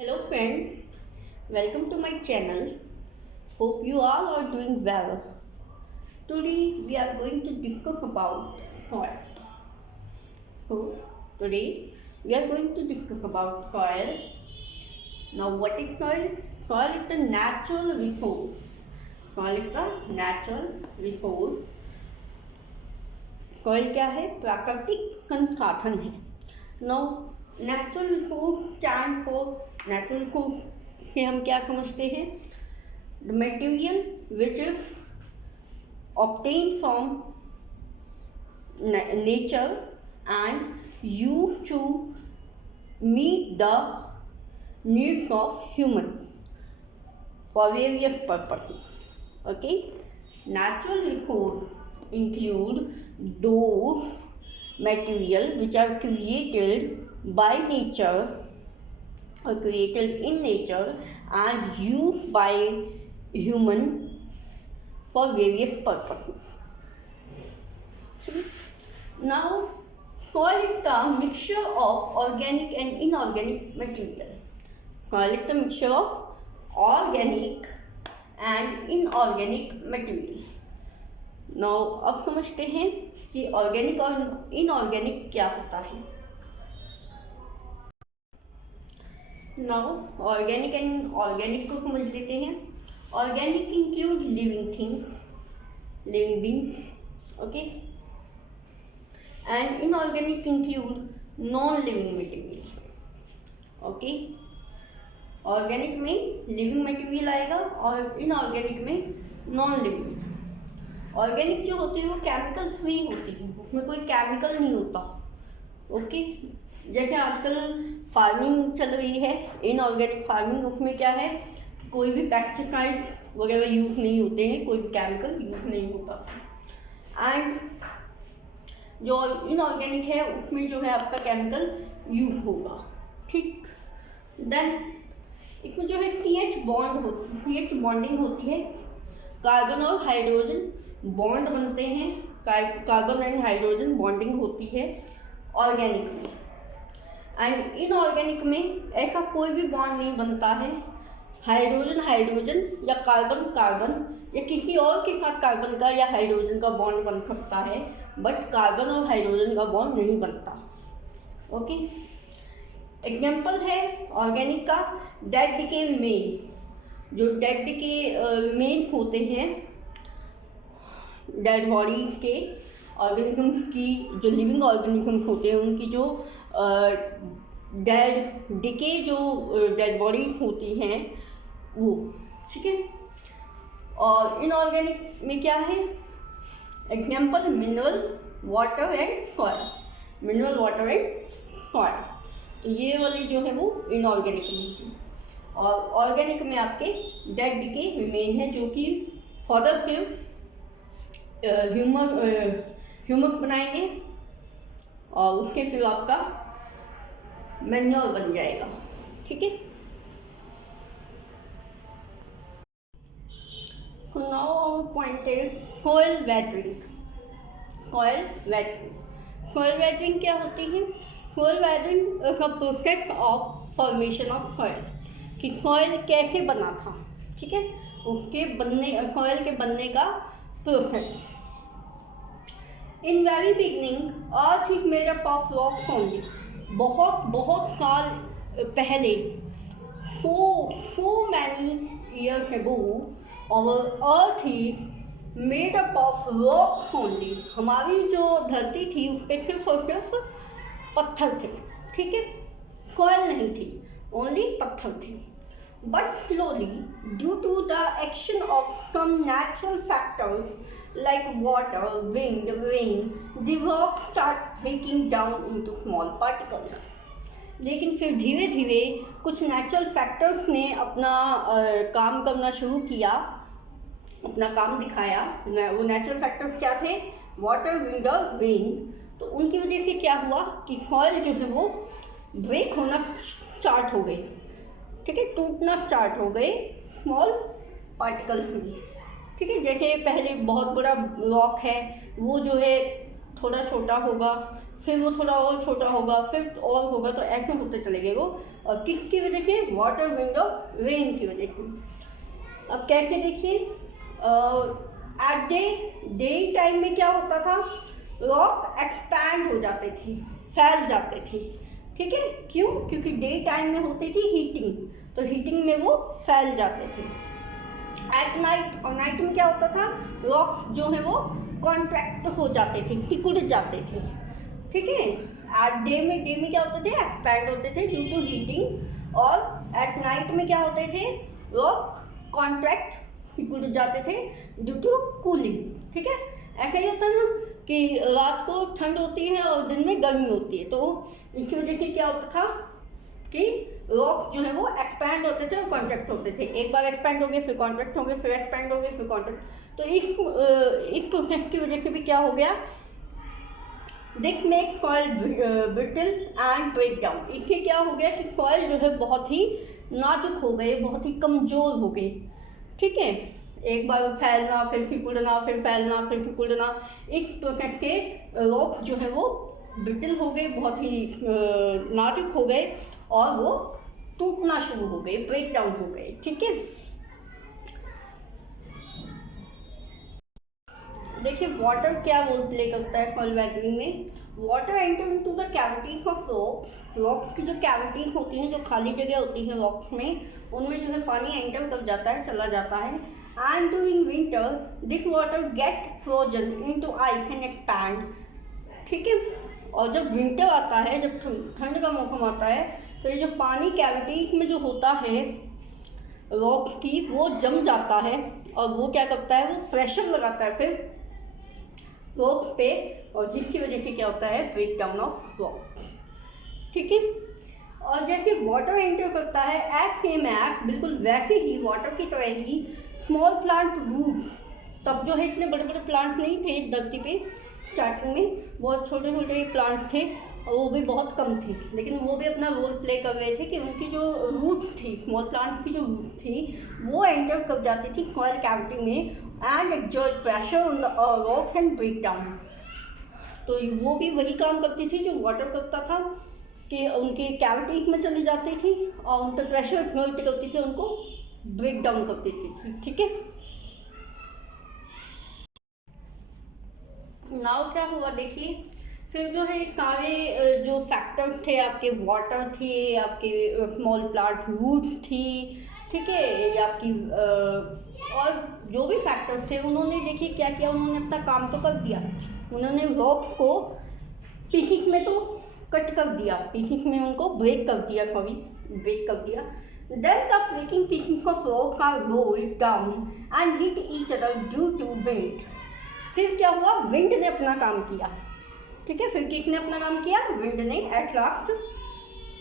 Hello friends, welcome to my channel. Hope you all are doing well. Today we are going to discuss about soil. So today we are going to discuss about soil. Now what is soil? Soil is the natural resource. Soil is the natural resource. Soil क्या है? प्राकृतिक संसाधन है. Now natural resource stand for natural resource से हम क्या समझते हैं? The material which is obtain from nature and use to meet the needs of human for various purposes. Okay, natural resource include those material which are created by nature or created in nature and used by human for various purposes. Now soil is the mixture of organic and inorganic material. Soil is the mixture of organic and inorganic material. Now अब समझते हैं कि organic और inorganic क्या होता है. Now organic and organic को समझ लेते हैं. Organic include living things, living beings, okay, and inorganic include non living material. Okay, organic में लिविंग मटेरियल आएगा और इनऑर्गेनिक में नॉन लिविंग. ऑर्गेनिक जो होती है वो केमिकल फ्री होती है, उसमें कोई केमिकल नहीं होता. ओके, जैसे आजकल फार्मिंग चल रही है इनऑर्गेनिक फार्मिंग, उसमें क्या है कि कोई भी पेस्टिसाइड वगैरह यूज़ नहीं होते हैं, कोई भी केमिकल यूज़ नहीं होता. एंड जो इनऑर्गेनिक है उसमें जो है आपका केमिकल यूज़ होगा. ठीक, देन इसमें जो है CH बॉन्डिंग होती है. कार्बन और हाइड्रोजन बॉन्ड बनते हैं, कार्बन एंड हाइड्रोजन बॉन्डिंग होती है ऑर्गेनिक में. एंड इनऑर्गेनिक में ऐसा कोई भी बॉन्ड नहीं बनता है. हाइड्रोजन या कार्बन या किसी और के साथ कार्बन का या हाइड्रोजन का बॉन्ड बन सकता है, बट कार्बन और हाइड्रोजन का बॉन्ड नहीं बनता. ओके, एग्जाम्पल है ऑर्गेनिक का डेड डिके रिमेन. जो डेड डिके रिमेन्स होते हैं डेड बॉडीज के ऑर्गेनिजम्स की, जो लिविंग ऑर्गेनिजम्स होते हैं उनकी जो डेड डिके जो डेड बॉडीज होती हैं वो. ठीक है, और इनऑर्गेनिक में क्या है? Example mineral water and soil. Mineral water and soil, तो ये वाली जो है वो इनऑर्गेनिक में है. और ऑर्गेनिक में आपके डेड डिके रिमेन है जो कि फर्दर फिर ह्यूमस बनाएंगे और उसके फिर आपका मैन्योर बन जाएगा. ठीक है, नाउ पॉइंट है सॉइल वेटरिंग. सॉइल वेटरिंग क्या होती है? Soil weathering is a process of formation of soil. कि सॉइल कैसे बना था. ठीक है, उसके बनने, सॉइल के बनने का process. In very beginning earth is made up of rocks only. बहुत साल पहले, so many years ago, our earth is made up of rocks only. हमारी जो धरती थी उस पर सिर्फ और सिर्फ पत्थर थे. ठीक है, सॉइल नहीं थी, ओनली पत्थर थे. But slowly, due to the action of some natural factors like water, wind, rain, the rocks start breaking down into small particles. लेकिन फिर धीरे धीरे कुछ नेचुरल फैक्टर्स ने अपना काम करना शुरू किया, अपना काम दिखाया. वो नेचुरल फैक्टर्स क्या थे? वाटर, विंड और रेन. तो उनकी वजह से क्या हुआ कि सॉइल जो है वो ब्रेक होना स्टार्ट हो गई. ठीक है, टूटना स्टार्ट हो गए स्मॉल पार्टिकल्स में. ठीक है, जैसे पहले बहुत बड़ा रॉक है वो जो है थोड़ा छोटा होगा, फिर वो थोड़ा और छोटा होगा, फिर और होगा, तो ऐसे होते चले गए वो। और किसकी वजह से? वाटर, विंड और रेन की वजह से। अब कैसे देखिए, एट डे टाइम में क्या होता था, रॉक एक्सपैंड हो जाते थे, फैल जाते थे, ठीक है। क्यों? क्योंकि डे टाइम में होती थी हीटिंग, तो हीटिंग में वो फैल जाते थे। एट नाइट, और नाइट में क्या होता था, रॉक्स जो है वो कॉन्ट्रैक्ट हो जाते थे, सिकुड़ जाते थे, ठीक है। एट डे में क्या होते थे, एक्सपैंड होते थे ड्यू टू हीटिंग, और एट नाइट में क्या होते थे, रॉक कॉन्ट्रैक्ट, सिकुड़ जाते थे ड्यू टू कूलिंग, ठीक है। ऐसा ही होता है ना कि रात को ठंड होती है और दिन में गर्मी होती है, तो इसकी वजह से क्या होता था कि रॉक्स जो है वो एक्सपैंड होते थे और कॉन्ट्रैक्ट होते थे। एक बार एक्सपैंड हो गए, फिर कॉन्ट्रैक्ट हो गए, फिर एक्सपैंड हो गए, फिर कॉन्ट्रैक्ट। तो इस प्रोसेस की वजह से भी क्या हो गया, this make soil brittle and break down. इससे क्या हो गया कि सॉइल जो है बहुत ही नाजुक हो गए, बहुत ही कमज़ोर हो गए, ठीक है। एक बार फैलना, फिर सिकुड़ना, फिर फैलना, फिर सिकुड़ना, इस प्रोसेस से रॉक्स जो है वो ब्रिटल हो गए, बहुत ही नाजुक हो गए, और वो टूटना शुरू हो गए, ब्रेक डाउन हो गए, ठीक है। देखिए वाटर क्या रोल प्ले करता है सॉइल वैक्यूमिंग में। Water enter into the cavities of rocks. Rocks की जो कैविटीज होती हैं, जो खाली जगह होती है रॉक्स में, उनमें जो है पानी एंटर कर जाता है, चला जाता है। And during winter this water get frozen into ice and expand, ठीक है। और जब विंटर आता है, जब ठंड का मौसम आता है, तो ये जो पानी कैविटीज में जो होता है रॉक्स की, वो जम जाता है, और वो क्या करता है, वो प्रेशर लगाता है फिर रॉक पे, और जिसकी वजह से क्या होता है, ब्रेक डाउन ऑफ रॉक, ठीक है। और जैसे वाटर एंटर करता है, एज सेम एज, बिल्कुल वैसे ही वाटर की तरह ही स्मॉल प्लांट रूट्स, तब जो है इतने बड़े बड़े प्लांट नहीं थे धरती पे, स्टार्टिंग में बहुत छोटे छोटे प्लांट थे, और वो भी बहुत कम थे, लेकिन वो भी अपना रोल प्ले कर रहे थे कि उनकी जो रूट्स थी, स्मॉल प्लांट की जो रूट्स थी, वो एंटर कर जाती थी सॉइल कैविटी में and exert pressure on the rock and break down. तो वो भी वही काम करती थी जो वाटर करता था, कि उनके कैविटीज में चली जाती थी और उन पर प्रेशर एक्सर्ट करती थी, उनको ब्रेक डाउन कर देती थी, ठीक है। नाउ क्या हुआ देखिए, फिर जो है सारे जो फैक्टर्स थे, आपके वाटर थे, आपके स्मॉल प्लांट रूट्स थी, ठीक है, ये आपकी और जो भी फैक्टर्स थे, उन्होंने देखिए क्या किया, उन्होंने अपना काम तो कर दिया। उन्होंने रॉक्स को पीसेस में तो कट कर दिया, पीसेस में उनको ब्रेक कर दिया, ब्रेक कर दिया। Then the breaking pieces of rocks are rolled down and hit each other due to wind. फिर क्या हुआ, विंड ने अपना काम किया, ठीक है। फिर किसने अपना काम किया, विंड ने एट लास्ट।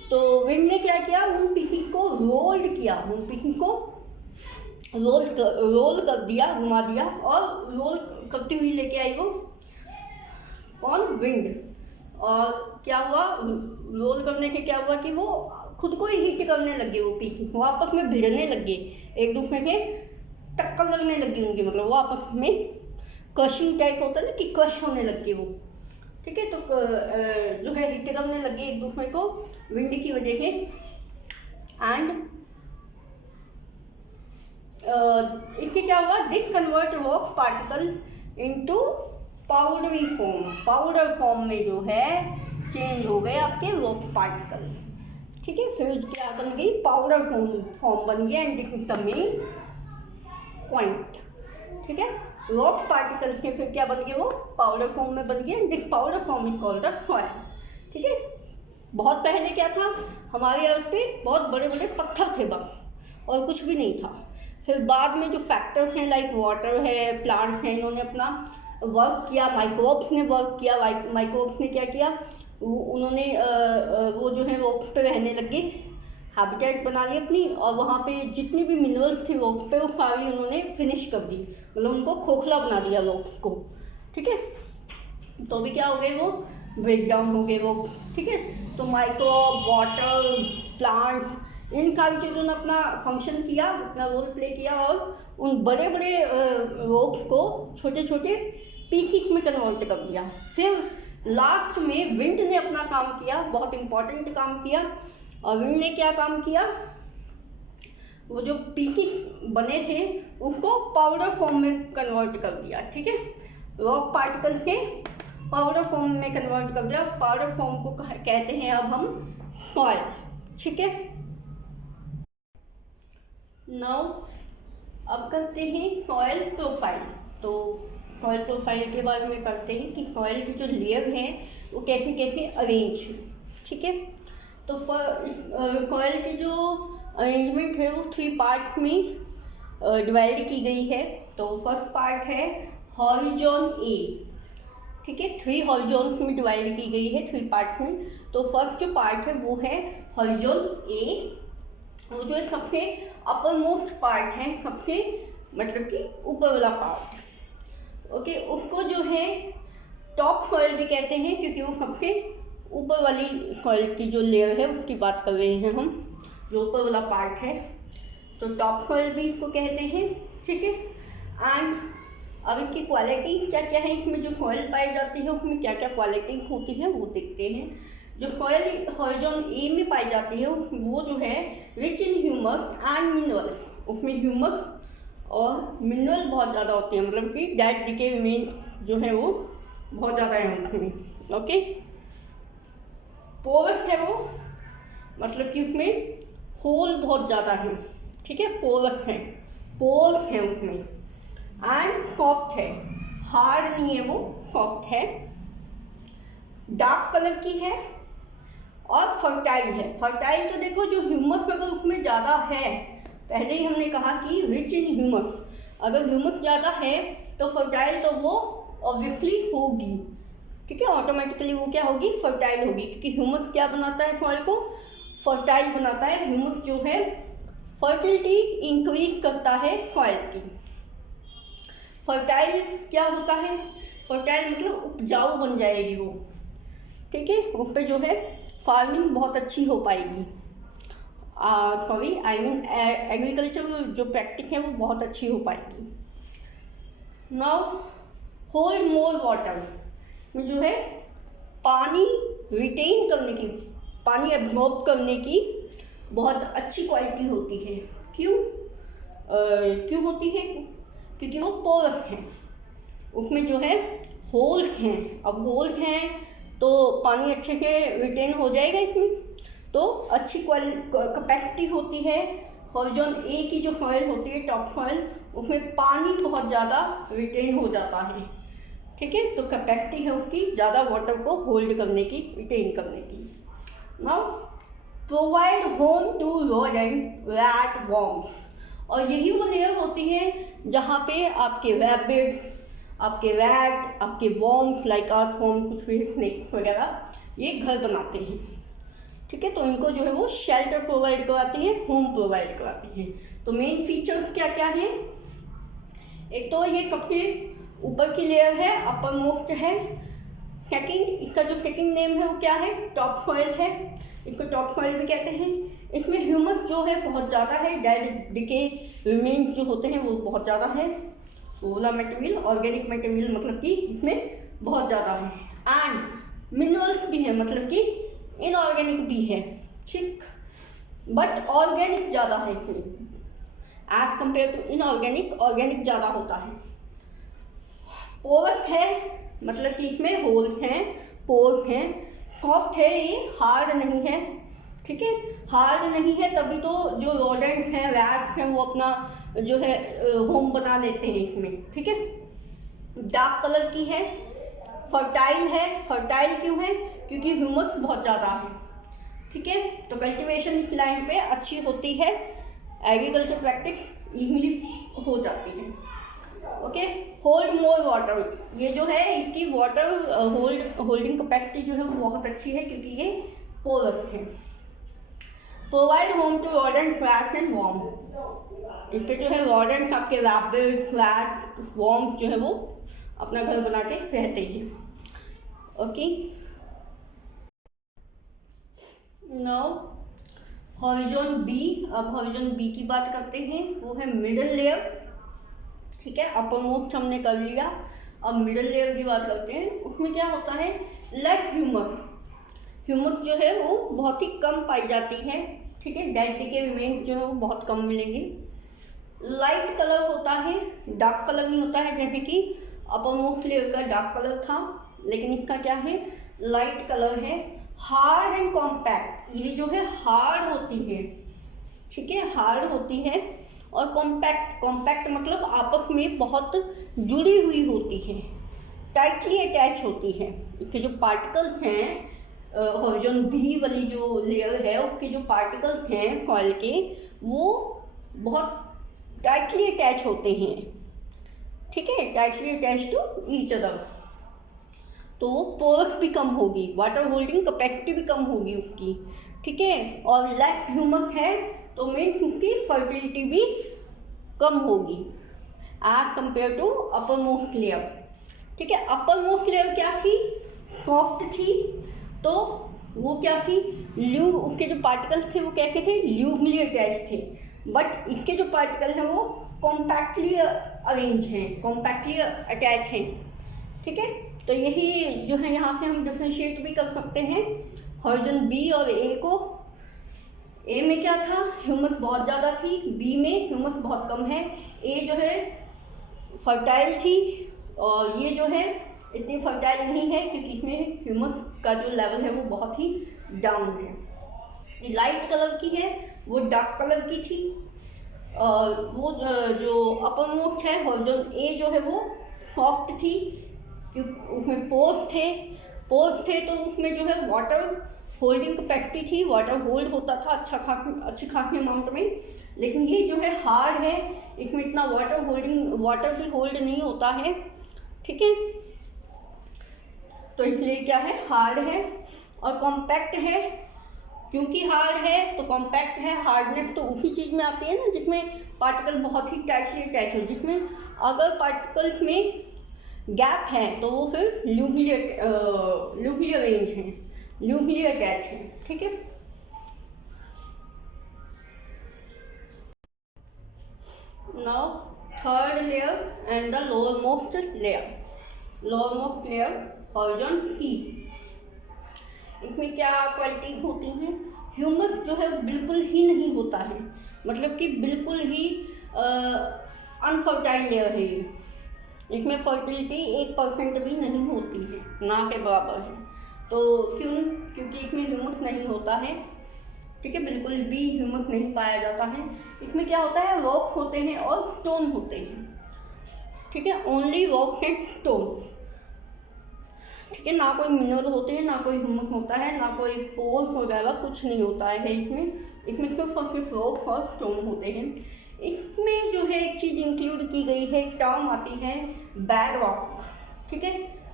तो विंड ने क्या किया, उन पीसेस को रोल्ड किया, उन पीसेस को रोल कर दिया, घुमा दिया, और रोल करती हुई लेके आई वो कौन, विंड। और क्या हुआ, रोल करने के क्या हुआ कि वो खुद को ही हीट करने लगे, वो पीसेस वो आपस में भिड़ने लगे, एक दूसरे से टक्कर लगने लगी उनकी, मतलब वो आपस में क्रशिंग टाइप होता है ना, कि क्रश होने लगे वो, ठीक है। तो जो है हिट करने लगे एक दूसरे को विंड की वजह से। एंड इससे क्या हुआ, this convert rock particle into powdery form. Powder form में जो है चेंज हो गए आपके रॉक पार्टिकल, ठीक है। फिर क्या बन गई, पाउडर फॉर्म बन गया, and this is the main point, ठीक है। रॉक पार्टिकल से फिर क्या बन गए, वो पाउडर फॉर्म में बन गया, this powder form is called the soil, ठीक है। बहुत पहले क्या था, हमारे अर्थ पे बहुत बड़े बड़े पत्थर थे बस, और कुछ भी नहीं था। फिर बाद में जो फैक्टर्स हैं, लाइक वाटर है, प्लांट्स हैं, इन्होंने अपना वर्क किया, माइक्रोब्स ने वर्क किया। माइक्रोब्स ने क्या किया, उन्होंने वो जो है रॉक्स पे रहने लगे, हैबिटेट बना ली अपनी, और वहाँ पे जितनी भी मिनरल्स थी रॉक्स पे, वो सारी उन्होंने फिनिश कर दी, मतलब उनको खोखला बना दिया रॉक्स को, ठीक है। तो भी क्या हो गए, वो ब्रेक डाउन हो गए वो, ठीक है। तो माइक्रोब, वाटर, प्लांट्स, इन सारी चीज़ों ने अपना फंक्शन किया, अपना रोल प्ले किया, और उन बड़े बड़े रॉक्स को छोटे छोटे पीसेस में कन्वर्ट कर दिया। फिर लास्ट में विंड ने अपना काम किया, बहुत इंपॉर्टेंट काम किया। और विंड ने क्या काम किया, वो जो पीसेस बने थे उसको पाउडर फॉर्म में कन्वर्ट कर दिया, ठीक है, रॉक पार्टिकल से पाउडर फॉर्म में कन्वर्ट कर दिया। पाउडर फॉर्म को कहते हैं अब हम सॉइल, ठीक है। नाउ अब करते हैं सॉइल प्रोफाइल। तो सॉइल प्रोफाइल के बारे में पढ़ते हैं कि सॉइल की जो लेयर है वो कैसे कैसे अरेंज है, ठीक है। तो सॉइल की जो अरेंजमेंट है वो 3 पार्ट में डिवाइड की गई है। तो फर्स्ट पार्ट है हॉरिजॉन ए, ठीक है, 3 हॉरिजॉन में डिवाइड की गई है 3 पार्ट में। तो फर्स्ट जो पार्ट है वो है हॉरिजॉन ए, वो जो सबसे अपर मोस्ट पार्ट है, सबसे मतलब कि ऊपर वाला पार्ट, ओके। उसको जो है टॉप सॉइल भी कहते हैं क्योंकि वो सबसे ऊपर वाली सॉइल की जो लेयर है उसकी बात कर रहे हैं हम, जो ऊपर वाला पार्ट है, तो टॉप सॉइल भी इसको कहते हैं, ठीक है। एंड अब इसकी क्वालिटी क्या क्या है, इसमें जो सॉइल पाई जाती है उसमें क्या क्या क्वालिटी होती है वो देखते हैं। जो सॉइल हॉरिजॉन ए में पाई जाती है वो जो है rich in humus and minerals, उसमें ह्यूमस और मिनरल बहुत ज़्यादा होते हैं, मतलब कि डेड डिके रिमेन जो है वो बहुत ज़्यादा है उसमें, ओके। पोरस है वो, मतलब कि उसमें होल बहुत ज़्यादा है, ठीक है, पोरस है, पोर्स है उसमें। एंड सॉफ्ट है, हार्ड नहीं है वो, सॉफ्ट है, डार्क कलर की है और फर्टाइल है। फर्टाइल तो देखो जो ह्यूमस अगर उसमें ज़्यादा है, पहले ही हमने कहा कि रिच इन ह्यूमस, अगर ह्यूमस ज़्यादा है तो फर्टाइल तो वो ऑब्वियसली होगी, ठीक है, ऑटोमेटिकली वो क्या होगी, फर्टाइल होगी, क्योंकि ह्यूमस क्या बनाता है सॉइल को, फर्टाइल बनाता है। ह्यूमस जो है फर्टिलिटी इंक्रीज करता है सॉइल की। फर्टाइल क्या होता है, फर्टाइल मतलब उपजाऊ बन जाएगी वो, ठीक है, उस पर जो है फार्मिंग बहुत अच्छी हो पाएगी, सॉरी आई मीन एग्रीकल्चर जो प्रैक्टिस है वो बहुत अच्छी हो पाएगी। नाउ होल्ड मोर वाटर में जो है पानी रिटेन करने की, पानी एब्जॉर्ब करने की बहुत अच्छी क्वालिटी होती है। क्यों होती है, क्योंकि वो पोरस हैं, उसमें जो है होल्स हैं। अब होल्स हैं तो पानी अच्छे से रिटेन हो जाएगा इसमें, तो अच्छी कैपेसिटी होती है। हॉरिजॉन ए की जो सॉइल होती है टॉप सॉइल, उसमें पानी बहुत ज़्यादा रिटेन हो जाता है, ठीक है, तो कैपेसिटी है उसकी ज़्यादा वाटर को होल्ड करने की, रिटेन करने की। Now provide home to rodent rat worms, और यही वो लेयर होती है जहाँ पे आपके रैबिट्स, आपके रैट, आपके वॉर्म्स लाइक अर्थवर्म, कुछ भी स्नेक्स वगैरह ये घर बनाते हैं, ठीक है, तो इनको जो है वो शेल्टर प्रोवाइड कराती है, होम प्रोवाइड कराती है। तो मेन फीचर्स क्या क्या हैं, एक तो ये सबसे ऊपर की लेयर है, अपर मोस्ट है। सेकंड, इसका जो सेकंड नेम है वो क्या है, टॉप सॉइल है, इसको टॉप सॉइल भी कहते हैं। इसमें ह्यूमस जो है बहुत ज़्यादा है, डेड डिके रिमेन्स जो होते हैं वो बहुत ज़्यादा है, सोलर मटेरियल, ऑर्गेनिक मटेरियल मतलब कि इसमें बहुत ज़्यादा है। एंड मिनरल्स भी है, मतलब कि इनऑर्गेनिक भी है, ठीक, बट ऑर्गेनिक ज़्यादा है इसमें as compare to inorganic, organic ज़्यादा होता है। पोरस है, मतलब कि इसमें होल्स हैं, पोर्स हैं, सॉफ्ट है, ये हार्ड नहीं है, ठीक है, हार्ड नहीं है तभी तो जो रोडेंट्स हैं, रैट्स हैं, वो अपना जो है होम बना लेते हैं इसमें, ठीक है। डार्क कलर की है, फर्टाइल है, फर्टाइल क्यों है, क्योंकि ह्यूमस बहुत ज़्यादा है, ठीक है, तो कल्टीवेशन इस लैंड पे अच्छी होती है, एग्रीकल्चर प्रैक्टिस इजीली हो जाती है, ओके। होल्ड मोर वाटर, ये जो है इसकी वाटर होल्डिंग कैपेसिटी जो है वो बहुत अच्छी है क्योंकि ये पोरस है। Provide home to rodents, rats and worm, इसके जो है रोडेंट्स, आपके रैबिट्स, रैट, वॉर्म्स जो है वो अपना घर बना के रहते हैं, ओके। नाउ हॉरिजॉन बी, अब हॉरिजॉन बी की बात करते हैं, वो है मिडल लेयर, ठीक है, अपर मोस्ट हमने कर लिया, अब मिडल लेयर की बात करते हैं। उसमें क्या होता है लेस ह्यूमस जो है वो बहुत ही कम पाई जाती है, ठीक है। डेड के रिमेन जो है वो बहुत कम मिलेंगे। लाइट कलर होता है, डार्क कलर नहीं होता है, जैसे कि अपरमोस्ट लेयर का डार्क कलर था, लेकिन इसका क्या है, लाइट कलर है। हार्ड एंड कॉम्पैक्ट, ये जो है हार्ड होती है, ठीक है, हार्ड होती है। और कॉम्पैक्ट मतलब आपस में बहुत जुड़ी हुई होती है, टाइटली अटैच होती है। इसके जो पार्टिकल्स हैं, हॉरिजॉन बी वाली जो लेयर है उसके जो पार्टिकल्स हैं फॉइल के, वो बहुत टाइटली अटैच होते हैं, ठीक है, tightly attach to each other. तो वो पोर्स भी कम होगी, वाटर होल्डिंग कैपेसिटी भी कम होगी उसकी, ठीक है। और लेस ह्यूमस है तो मीन्स उसकी फर्टिलिटी भी कम होगी as compare to upper most layer, ठीक है। अपर मोस्ट लेयर क्या थी, सॉफ्ट थी, तो वो क्या थी, उसके जो पार्टिकल्स थे वो कैसे थे, ल्यूजली अटैच थे। बट इसके जो पार्टिकल हैं वो कॉम्पैक्टली अरेंज हैं, कॉम्पैक्टली अटैच हैं, ठीक है। तो यही जो है यहाँ पे हम डिफ्रेंशिएट भी कर सकते हैं हॉरिजॉन बी और ए को। ए में क्या था, ह्यूमस बहुत ज़्यादा थी, बी में ह्यूमस बहुत कम है। ए जो है फर्टाइल थी और ये जो है इतनी फर्टाइल नहीं है, क्योंकि इसमें ह्यूमस का जो लेवल है वो बहुत ही डाउन है। ये लाइट कलर की है, वो डार्क कलर की थी। वो जो अपर मोस्ट है हॉरिजॉन ए जो है वो सॉफ्ट थी, क्योंकि उसमें पोर्स थे तो उसमें जो है वाटर होल्डिंग कैपेसिटी थी, वाटर होल्ड होता था अच्छे खासे अमाउंट में। लेकिन ये जो है हार्ड है, इसमें इतना वाटर भी होल्ड नहीं होता है, ठीक है। तो इसलिए क्या है, हार्ड है। और कॉम्पैक्ट है, क्योंकि हार्ड है तो कॉम्पैक्ट है। हार्डनेस तो उसी चीज़ में आती है ना जिसमें पार्टिकल बहुत ही टाइटली अटैच हो, जिसमें अगर पार्टिकल्स में गैप है तो वो फिर लूजली अरेंज हैं, लूजली अटैच हैं, ठीक है। Now third layer and the lowermost layer horizon E. इसमें क्या क्वालिटीज होती हैं, ह्यूमस जो है बिल्कुल ही नहीं होता है, मतलब कि बिल्कुल ही अनफर्टाइल लेयर है ये। इसमें फर्टिलिटी 1% भी नहीं होती है, ना के बराबर है। तो क्योंकि इसमें ह्यूमस नहीं होता है, ठीक है, बिल्कुल भी ह्यूमस नहीं पाया जाता है। इसमें क्या होता है, रॉक होते हैं और स्टोन होते हैं, ठीक है, ओनली रॉक एंड स्टोन, ठीक है। ना कोई मिनरल होते हैं, ना कोई ह्यूमस होता है, ना कोई पोर्स वगैरह, कुछ नहीं होता है इसमें सिर्फ और सिर्फ रॉक और स्टोन होते हैं। इसमें जो है एक चीज़ इंक्लूड की गई है, टर्म आती है बेड रॉक, ठीक है।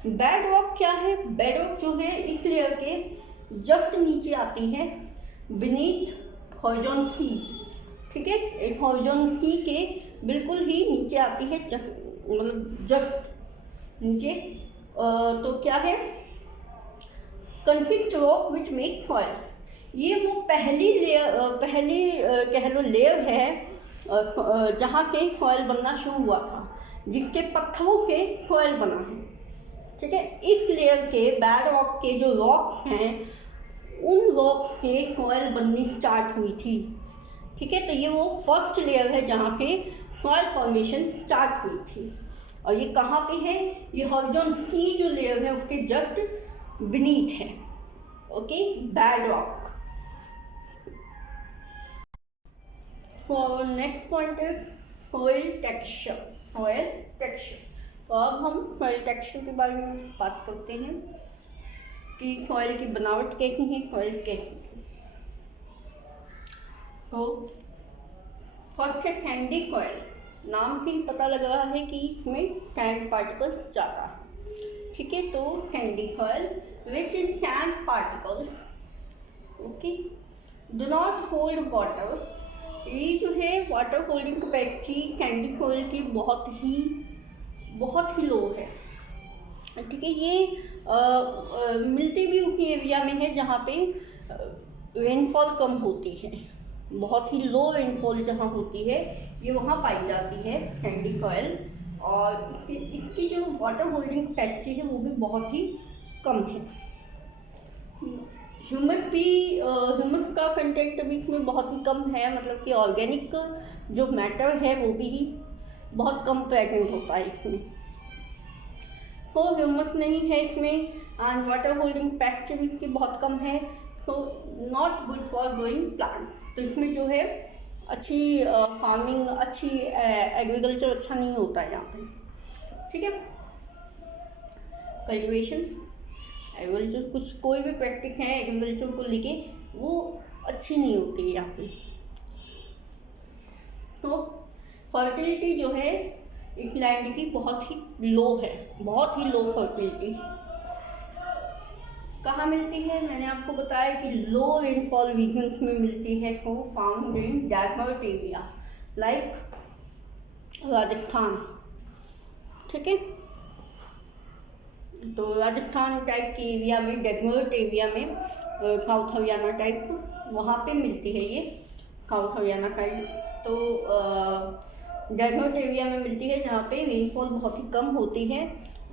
बेड रॉक क्या है, बेड रॉक जो है इस लेयर के जस्ट नीचे आती है, बीनीथ हॉरिजॉन ई, ठीक है। एक हॉरिजॉन ई के बिल्कुल ही नीचे आती है, मतलब जस्ट नीचे। तो क्या है, conflict rock which make soil. ये वो पहली कह लो लेयर है जहाँ के सॉइल बनना शुरू हुआ था, जिसके पत्थरों के सॉइल बना है, ठीक है। इस लेयर के बेड रॉक के जो रॉक हैं, उन रॉक से सॉइल बननी स्टार्ट हुई थी, ठीक है। तो ये वो फर्स्ट लेयर है जहाँ पे सॉइल फॉर्मेशन स्टार्ट हुई थी। और ये कहाँ पे है, ये हॉरिजॉन सी जो लेयर है उसके जस्ट बीनीथ है, ओके, बेड रॉक। और नेक्स्ट पॉइंट है सॉइल टेक्सचर। तो अब हम सॉइल टेक्सचर के बारे में बात करते हैं कि सॉइल की बनावट कैसी है, सॉइल कैसी है। तो फर्स्ट है सैंडी सॉइल। नाम से ही पता लग रहा है कि इसमें सैंड पार्टिकल्स ज़्यादा है, ठीक है। तो Sandy soil rich in sand particles, okay, do not hold water. ये जो है water holding capacity Sandy soil की बहुत ही लो है, ठीक है। ये मिलती भी उसी एरिया में है जहाँ पे रेनफॉल कम होती है, बहुत ही लो रेनफॉल जहाँ होती है ये वहाँ पाई जाती है सैंडी सॉइल। और इसकी जो वाटर होल्डिंग कैपेसिटी है वो भी बहुत ही कम है। ह्यूमस भी ह्यूमस का कंटेंट भी इसमें बहुत ही कम है, मतलब कि ऑर्गेनिक जो मैटर है वो भी बहुत कम प्रेजेंट होता है इसमें। सो ह्यूमस नहीं है इसमें, एंड वाटर होल्डिंग कैपेसिटी भी इसकी बहुत कम है, so not good for growing plants. तो इसमें जो है अच्छी फार्मिंग, अच्छी एग्रीकल्चर अच्छा नहीं होता है यहाँ पे, ठीक है। कल्टिवेशन, एग्रीकल्चर कुछ कोई भी प्रैक्टिस है एग्रीकल्चर को लेके वो अच्छी नहीं होती है यहाँ पे। तो फर्टिलिटी जो है इस लैंड की बहुत ही लो है, बहुत ही लो फर्टिलिटी। कहाँ मिलती है, मैंने आपको बताया कि लो रेनफॉल रीजन्स में मिलती है, so found in desert area like Rajasthan, ठीक है। तो राजस्थान टाइप के एरिया में, डेजर्ट एरिया में, साउथ हरियाणा टाइप, वहाँ पे मिलती है ये, साउथ हरियाणा साइड। तो डेजर्ट एरिया में मिलती है जहाँ पे रेनफॉल बहुत ही कम होती है।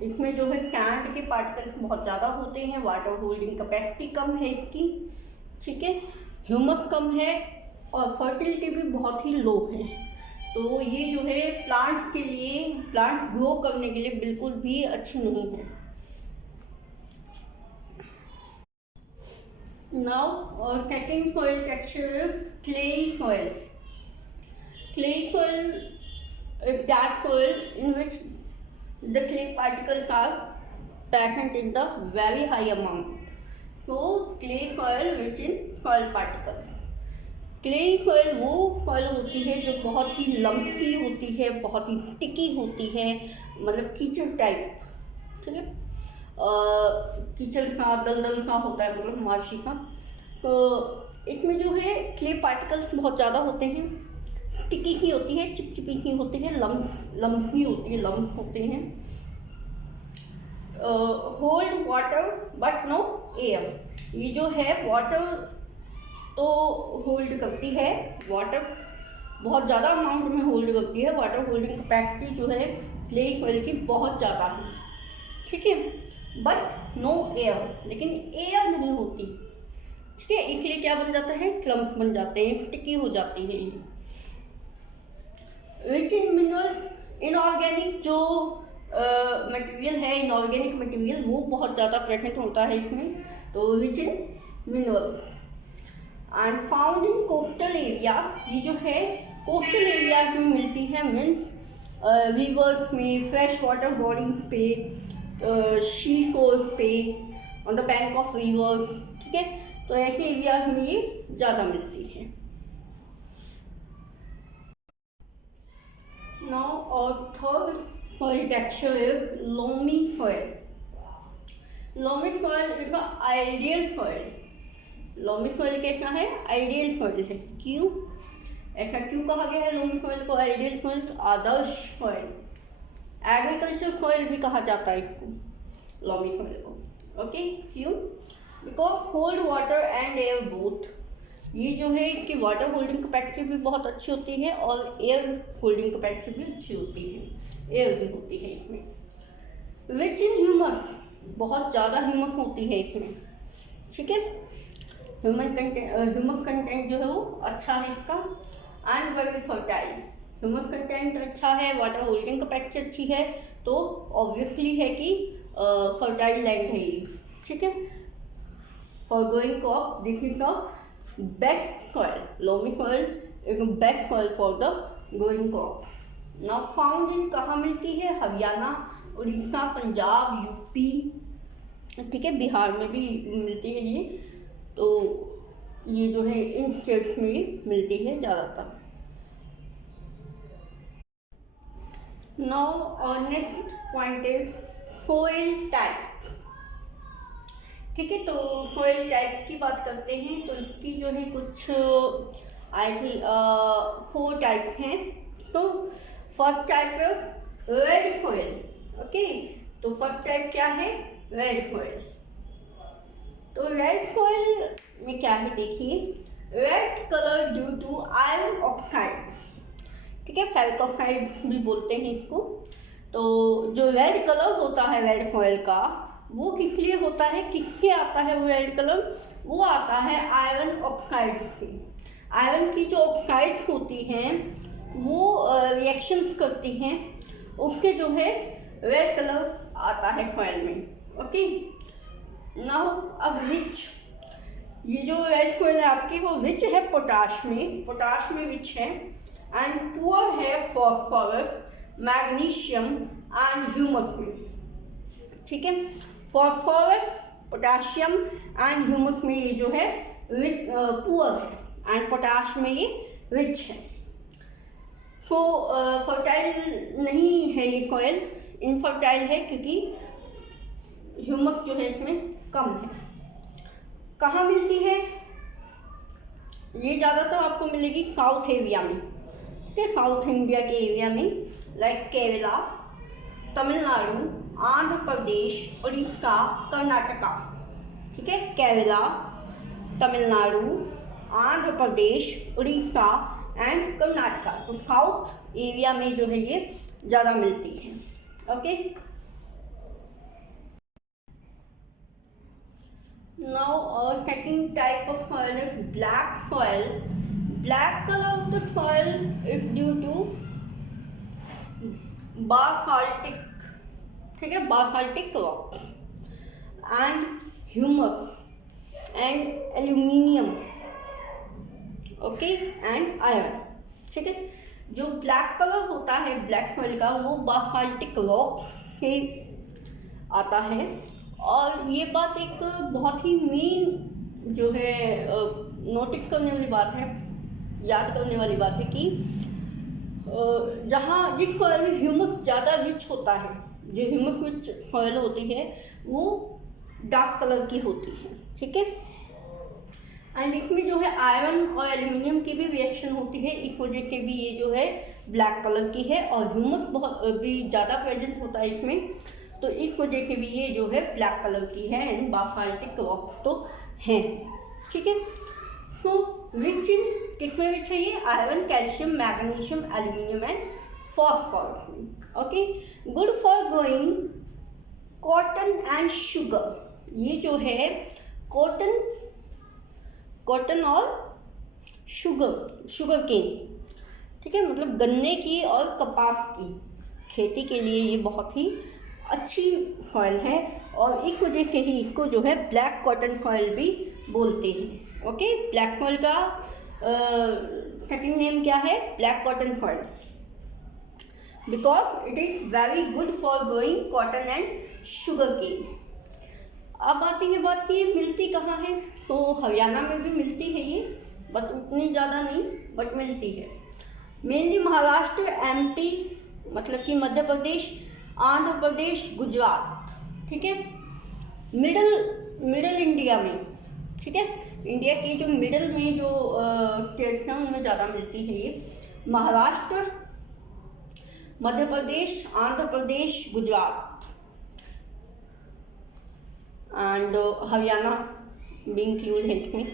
इसमें जो है सैंड के पार्टिकल्स बहुत ज़्यादा होते हैं, वाटर होल्डिंग कैपेसिटी कम है इसकी, ठीक है, ह्यूमस कम है और फर्टिलिटी भी बहुत ही लो है। तो ये जो है प्लांट्स के लिए, प्लांट्स ग्रो करने के लिए बिल्कुल भी अच्छी नहीं है। Now second soil texture is clayey soil. Clay soil is that soil in which the clay particles are present in the very high amount. So clay soil rich in soil particles. Clay soil वो soil होती है जो बहुत ही lumpy होती है, बहुत ही sticky होती है, मतलब कीचड़ टाइप, ठीक है, कीचड़ सा, दलदल सा होता है, मतलब मार्शी सा। तो इसमें जो है क्ले पार्टिकल्स बहुत ज़्यादा होते हैं, स्टिकी ही होती है, चिपचिपी ही होती है, लम्फी होती है, लम्स होते हैं। Hold water but no air. ये जो है वाटर तो होल्ड करती है, वाटर बहुत ज़्यादा अमाउंट में होल्ड करती है, वाटर होल्डिंग कैपेसिटी जो है क्ले सॉइल की बहुत ज़्यादा है, ठीक है, बट नो एयर, लेकिन एयर नहीं होती, ठीक है, इसलिए क्या बन जाता है, क्लम्स बन जाते हैं, स्टिकी हो जाती है ये। रिच इन मिनरल्स, इनऑर्गेनिक जो मटेरियल है, इनऑर्गेनिक मटेरियल वो बहुत ज़्यादा प्रेजेंट होता है इसमें, तो rich in minerals. And found in coastal area, ये जो है कोस्टल एरिया में मिलती है, मीन्स रिवर्स में, फ्रेश वाटर बॉडीज पे, शी शोर्स पे, on the bank of reverse, ठीक है, तो ऐसे एरिया में ये ज़्यादा मिलती है। Now our third soil texture is loamy soil. Loamy soil is an ideal soil. Loamy soil कैसा है, आइडियल soil है। क्यों, ऐसा क्यों कहा गया है loamy soil को आइडियल soil, आदर्श soil, एग्रीकल्चर soil भी कहा जाता है इसको, loamy soil को, ओके। क्यों, because hold water and air both. ये जो है इसकी वाटर होल्डिंग कैपेसिटी भी बहुत अच्छी होती है और एयर होल्डिंग कैपेसिटी भी अच्छी होती है, एयर भी होती है इसमें। रिच इन ह्यूमस, बहुत ज़्यादा ह्यूमस होती है इसमें, ठीक है, ह्यूमस कंटेंट जो है वो अच्छा है इसका। And very fertile, humus content अच्छा है, वाटर होल्डिंग कैपेसिटी अच्छी है, तो ऑब्वियसली है कि फर्टाइल लैंड है ये, ठीक है। For growing crop this is the best soil. Loamy soil is the best soil for the growing crops. Now found in कहाँ मिलती है, हरियाणा, उड़ीसा, पंजाब, यूपी, ठीक है, बिहार में भी मिलती है ये, तो ये जो है इन स्टेट्स में मिलती है ज़्यादातर। Now our next point is soil type, ठीक है। तो सॉइल टाइप की बात करते हैं, तो इसकी जो है कुछ आई थिंक 4 टाइप्स हैं। तो फर्स्ट टाइप है रेड सॉइल, ओके। तो फर्स्ट टाइप क्या है, रेड सॉइल। तो रेड सॉइल में क्या है, देखिए, red colour due to iron oxide, ठीक है, फेरिक ऑक्साइड भी बोलते हैं इसको। तो जो रेड कलर होता है रेड सॉइल का, वो किस लिए होता है, किससे आता है वो रेड कलर, वो आता है आयरन ऑक्साइड से। आयरन की जो ऑक्साइड्स होती हैं वो रिएक्शन करती हैं, उससे जो है रेड कलर आता है सॉइल में। ओके, नाउ अब रिच, ये जो रेड सॉइल है आपकी वो रिच है पोटाश में रिच है, एंड पुअर है फॉस्फोरस, मैग्नीशियम एंड ह्यूमस में। ठीक है, फॉस्फोरस, पोटाशियम एंड ह्यूमस में ये जो है पुअर है, एंड पोटाश में ये रिच है। सो फर्टाइल नहीं है ये सॉइल, इनफर्टाइल है क्योंकि ह्यूमस जो है इसमें कम है। कहाँ मिलती है ये, ज़्यादातर आपको मिलेगी साउथ एरिया में। ठीक है, साउथ इंडिया के एरिया में, लाइक केरला, तमिलनाडु, आंध्र प्रदेश, उड़ीसा, कर्नाटका। ठीक है, केरला, तमिलनाडु, आंध्र प्रदेश, उड़ीसा एंड कर्नाटका। तो साउथ एरिया में जो है ये ज़्यादा मिलती है। Okay, now second type of soil is black soil. Black color of the soil is due to basaltic, ठीक है, basaltic rock and humus and aluminium, okay, and iron। ठीक है, जो ब्लैक कलर होता है ब्लैक सॉइल का वो बासाल्टिक rock से आता है। और ये बात एक बहुत ही मेन जो है नोटिस करने वाली बात है, याद करने वाली बात है कि जहाँ जिस सॉइल में ह्यूमस ज़्यादा रिच होता है, जो ह्यूमस रिच सॉइल होती है वो डार्क कलर की होती है। ठीक है, एंड इसमें जो है आयरन और एल्यूमिनियम की भी रिएक्शन होती है, इस वजह से भी ये जो है ब्लैक कलर की है, और ह्यूमस बहुत भी ज़्यादा प्रेजेंट होता है इसमें, तो इस वजह से भी ये जो है ब्लैक कलर की है, एंड बासाल्टिक रॉक्स तो हैं। ठीक है, सो रिच इन किसमें रिच है ये, iron, calcium, magnesium, aluminium and phosphorus. Okay, good for growing cotton and sugar. ये जो है कॉटन और शुगर केन, ठीक है, मतलब गन्ने की और कपास की खेती के लिए ये बहुत ही अच्छी सॉइल है, और इस वजह से ही इसको जो है ब्लैक कॉटन सॉइल भी बोलते हैं। ओके, ब्लैक सॉइल का सेकंड नेम क्या है, black cotton soil, because it is very good for growing cotton and sugar cane. अब आती है बात कि ये मिलती कहाँ है, तो हरियाणा में भी मिलती है ये, बट उतनी ज़्यादा नहीं, बट मिलती है मेनली महाराष्ट्र, एमपी मतलब कि मध्य प्रदेश, आंध्र प्रदेश, गुजरात। ठीक है, मिडल इंडिया में, ठीक है, इंडिया के जो मिडल में जो स्टेट्स हैं उनमें ज़्यादा मिलती है ये, महाराष्ट्र, मध्य प्रदेश, आंध्र प्रदेश, गुजरात एंड हरियाणा भी इंक्लूड है इसमें।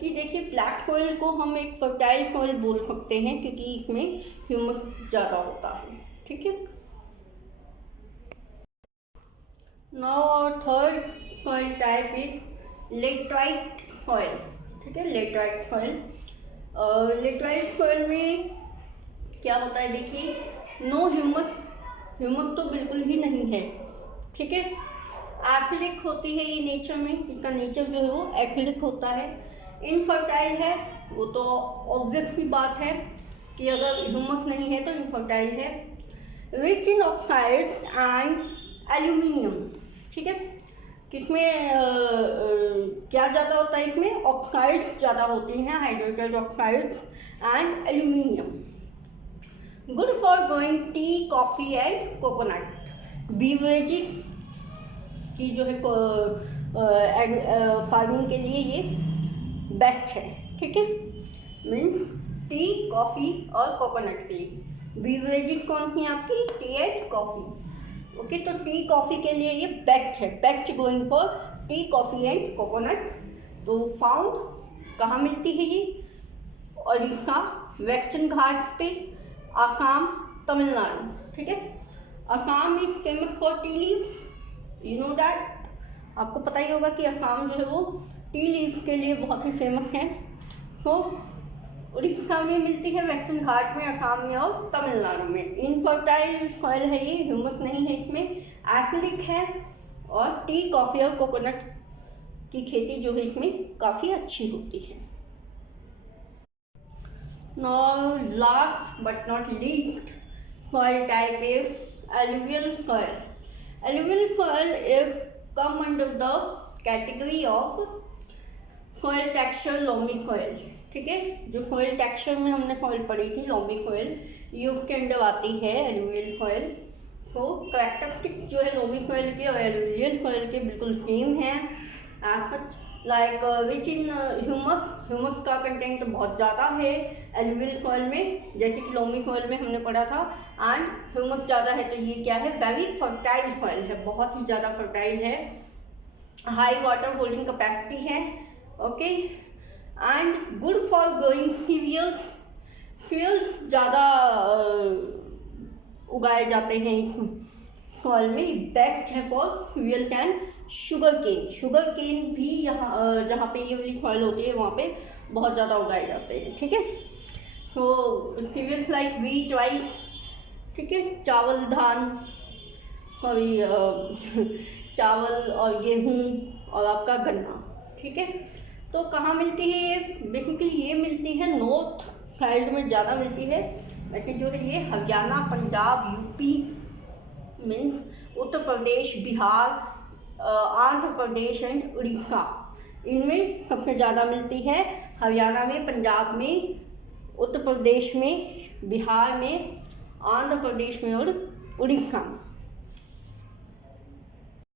कि देखिए ब्लैक सॉइल को हम एक फर्टाइल सॉइल बोल सकते हैं क्योंकि इसमें ह्यूमस ज़्यादा होता है। ठीक है, now third soil type is laterite soil. ठीक है, लेटराइट सॉइल, लेटराइट सॉइल में क्या होता है, देखिए नो ह्यूमस तो बिल्कुल ही नहीं है। ठीक है, एसिडिक होती है ये नेचर में, इसका नेचर जो है वो एसिडिक होता है। इनफर्टाइल है, वो तो ऑब्वियस सी बात है कि अगर ह्यूमस नहीं है तो इनफर्टाइल है। Rich in oxides and aluminium. ठीक है, किसमें क्या ज़्यादा होता है, इसमें ऑक्साइड्स ज़्यादा होती हैं, hydrated oxides and aluminium. Good for growing T, coffee and coconut. Beverages की जो है फार्मिंग के लिए ये बेस्ट है। ठीक है, मीन्स टी, कॉफ़ी और कोकोनट के लिए। बीवरेजेस कौन सी हैं आपकी, टी एंड कॉफ़ी। ओके, तो टी कॉफ़ी के लिए ये बेस्ट है, best going for T, coffee and coconut. तो फाउंड कहाँ मिलती है ये, उड़ीसा, वेस्टर्न घाट पे, आसाम, तमिलनाडु। ठीक है, Assam is famous for tea leaves, you know that. आपको पता ही होगा कि असम जो है वो टी लीव्स के लिए बहुत ही फेमस है। सो उड़ीसा में मिलती है, वेस्टर्न घाट में, असम में और तमिलनाडु में। इनफर्टाइल सॉइल है ये, ह्यूमस नहीं है इसमें, एसिडिक है और टी, कॉफ़ी और कोकोनट की खेती जो है इसमें काफ़ी अच्छी होती है। Now last but not least soil type is alluvial soil. Alluvial soil is come under the category of soil texture loamy soil। ठीक है, जो soil texture में हमने soil पढ़ी थी loamy soil, ये उसके अंदर आती है alluvial soil। सो कैरेक्टरिस्टिक जो है loamy soil के और alluvial soil के बिल्कुल सेम है। As such like which in humus का कंटेंट बहुत ज़्यादा है एलुवियल सॉइल में, जैसे कि लोमी सॉइल में हमने पढ़ा था। एंड ह्यूमस ज़्यादा है तो ये क्या है, वेरी फर्टाइल सॉइल है, बहुत ही ज़्यादा फर्टाइल है, हाई वाटर होल्डिंग कैपेसिटी है। Okay, and good for growing cereals, cereals ज़्यादा उगाए जाते हैं इस सॉइल में। बेस्ट है for cereals and sugar cane. Sugar cane भी यहाँ जहाँ पे ये वाली सॉइल होती है वहाँ पे बहुत ज़्यादा उगाए जाते हैं। ठीक है, सो सीरियल्स लाइक व्हीट, राइस, ठीक है, चावल, धान, सॉरी चावल और गेहूँ और आपका गन्ना। ठीक है, तो कहाँ मिलती है ये? बेसिकली ये मिलती है नॉर्थ साइड में ज़्यादा मिलती है। वैसे जो है ये Haryana, Punjab, UP means Uttar Pradesh, Bihar, Andhra Pradesh and Orissa, इनमें सबसे ज़्यादा मिलती है। हरियाणा में, पंजाब में, उत्तर प्रदेश में, बिहार में, आंध्र प्रदेश में और उड़ीसा में।